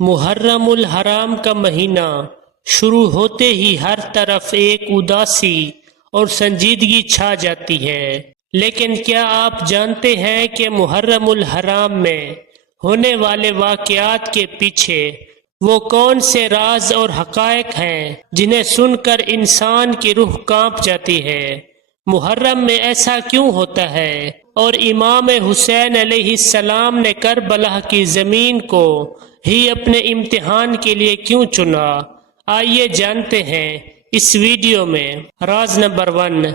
محرم الحرام کا مہینہ شروع ہوتے ہی ہر طرف ایک اداسی اور سنجیدگی چھا جاتی ہے، لیکن کیا آپ جانتے ہیں کہ محرم الحرام میں ہونے والے واقعات کے پیچھے وہ کون سے راز اور حقائق ہیں جنہیں سن کر انسان کی روح کانپ جاتی ہے؟ محرم میں ایسا کیوں ہوتا ہے اور امام حسین علیہ السلام نے کربلا کی زمین کو ہی اپنے امتحان کے لیے کیوں چنا؟ آئیے جانتے ہیں اس ویڈیو میں۔ راز نمبر 1،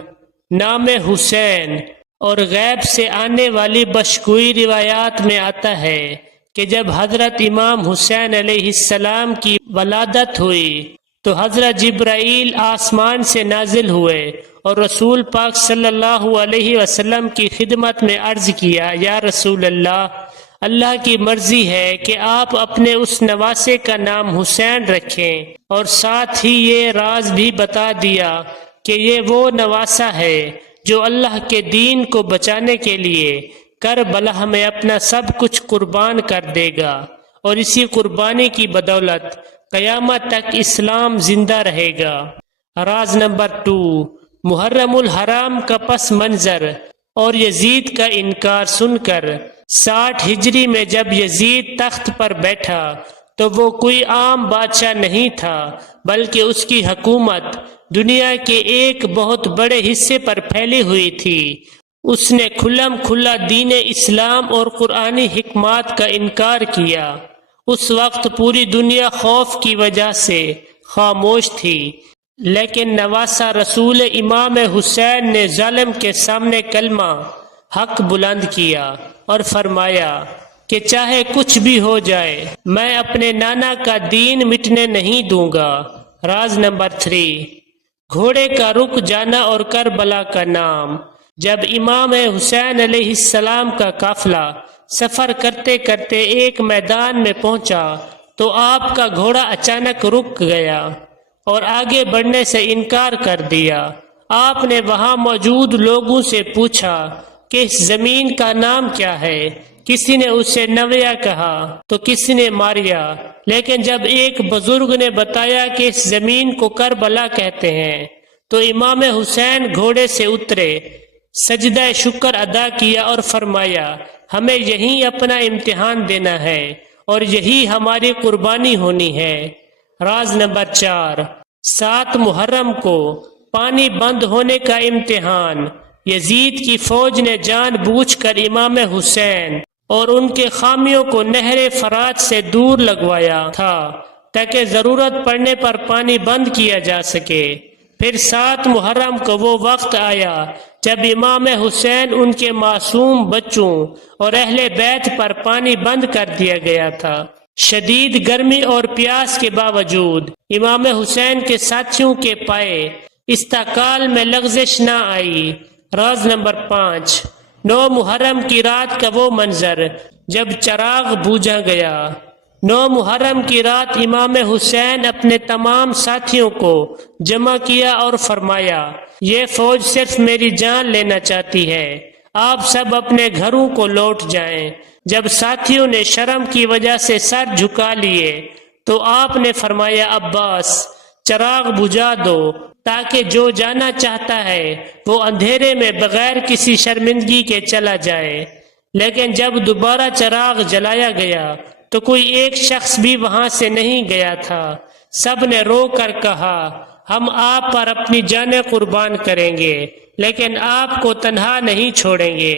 نام حسین اور غیب سے آنے والی بشکوئی روایات میں آتا ہے کہ جب حضرت امام حسین علیہ السلام کی ولادت ہوئی تو حضرت جبرائیل آسمان سے نازل ہوئے اور رسول پاک صلی اللہ علیہ وسلم کی خدمت میں عرض کیا، یا رسول اللہ کی مرضی ہے کہ آپ اپنے اس نواسے کا نام حسین رکھیں، اور ساتھ ہی یہ راز بھی بتا دیا کہ یہ وہ نواسہ ہے جو اللہ کے دین کو بچانے کے لیے کربلا میں اپنا سب کچھ قربان کر دے گا، اور اسی قربانی کی بدولت قیامت تک اسلام زندہ رہے گا۔ راز نمبر 2، محرم الحرام کا پس منظر اور یزید کا انکار سن کر 60 ہجری میں جب یزید تخت پر بیٹھا تو وہ کوئی عام بادشاہ نہیں تھا، بلکہ اس کی حکومت دنیا کے ایک بہت بڑے حصے پر پھیلی ہوئی تھی۔ اس نے کھلم کھلا دین اسلام اور قرآنی حکمات کا انکار کیا۔ اس وقت پوری دنیا خوف کی وجہ سے خاموش تھی، لیکن نواسہ رسول امام حسین نے ظالم کے سامنے کلمہ حق بلند کیا اور فرمایا کہ چاہے کچھ بھی ہو جائے میں اپنے نانا کا دین مٹنے نہیں دوں گا۔ راز نمبر 3، گھوڑے کا رک جانا اور کربلا کا نام۔ جب امام حسین علیہ السلام کا قافلہ سفر کرتے کرتے ایک میدان میں پہنچا تو آپ کا گھوڑا اچانک رک گیا اور آگے بڑھنے سے انکار کر دیا۔ آپ نے وہاں موجود لوگوں سے پوچھا کہ اس زمین کا نام کیا ہے؟ کسی نے اسے نویہ کہا تو کسی نے ماریا، لیکن جب ایک بزرگ نے بتایا کہ اس زمین کو کربلا کہتے ہیں تو امام حسین گھوڑے سے اترے، سجدہ شکر ادا کیا اور فرمایا، ہمیں یہیں اپنا امتحان دینا ہے اور یہی ہماری قربانی ہونی ہے۔ راز نمبر 4، 7 محرم کو پانی بند ہونے کا امتحان۔ یزید کی فوج نے جان بوجھ کر امام حسین اور ان کے خامیوں کو نہر فرات سے دور لگوایا تھا تاکہ ضرورت پڑنے پر پانی بند کیا جا سکے۔ پھر 7 محرم کو وہ وقت آیا جب امام حسین ان کے معصوم بچوں اور اہل بیت پر پانی بند کر دیا گیا تھا۔ شدید گرمی اور پیاس کے باوجود امام حسین کے ساتھیوں کے پائے استقال میں لغزش نہ آئی۔ راز نمبر 5، 9 محرم کی رات کا وہ منظر جب چراغ بجھا گیا۔ 9 محرم کی رات امام حسین اپنے تمام ساتھیوں کو جمع کیا اور فرمایا، یہ فوج صرف میری جان لینا چاہتی ہے، آپ سب اپنے گھروں کو لوٹ جائیں۔ جب ساتھیوں نے شرم کی وجہ سے سر جھکا لیے تو آپ نے فرمایا، عباس چراغ بجھا دو تاکہ جو جانا چاہتا ہے وہ اندھیرے میں بغیر کسی شرمندگی کے چلا جائے۔ لیکن جب دوبارہ چراغ جلایا گیا تو کوئی ایک شخص بھی وہاں سے نہیں گیا تھا۔ سب نے رو کر کہا، ہم آپ پر اپنی جانیں قربان کریں گے لیکن آپ کو تنہا نہیں چھوڑیں گے۔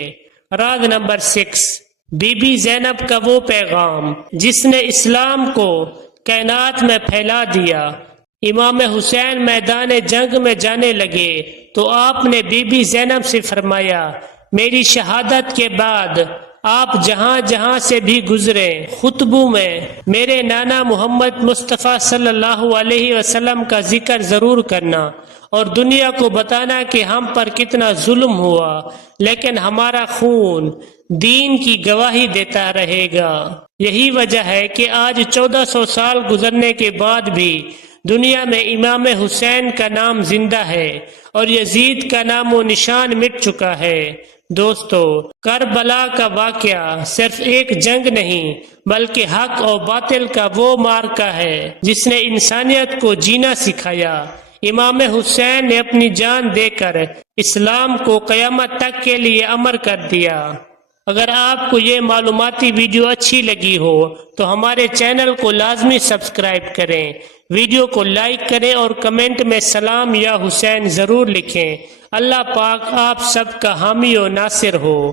راز نمبر 6، بی بی زینب کا وہ پیغام جس نے اسلام کو کائنات میں پھیلا دیا۔ امام حسین میدان جنگ میں جانے لگے تو آپ نے بی بی زینب سے فرمایا، میری شہادت کے بعد آپ جہاں جہاں سے بھی گزریں خطبوں میں میرے نانا محمد مصطفیٰ صلی اللہ علیہ وسلم کا ذکر ضرور کرنا اور دنیا کو بتانا کہ ہم پر کتنا ظلم ہوا، لیکن ہمارا خون دین کی گواہی دیتا رہے گا۔ یہی وجہ ہے کہ آج 1400 سال گزرنے کے بعد بھی دنیا میں امام حسین کا نام زندہ ہے اور یزید کا نام و نشان مٹ چکا ہے۔ دوستو، کربلا کا واقعہ صرف ایک جنگ نہیں بلکہ حق اور باطل کا وہ معرکہ ہے جس نے انسانیت کو جینا سکھایا۔ امام حسین نے اپنی جان دے کر اسلام کو قیامت تک کے لیے امر کر دیا۔ اگر آپ کو یہ معلوماتی ویڈیو اچھی لگی ہو تو ہمارے چینل کو لازمی سبسکرائب کریں، ویڈیو کو لائک کریں اور کمنٹ میں سلام یا حسین ضرور لکھیں۔ اللہ پاک آپ سب کا حامی و ناصر ہو۔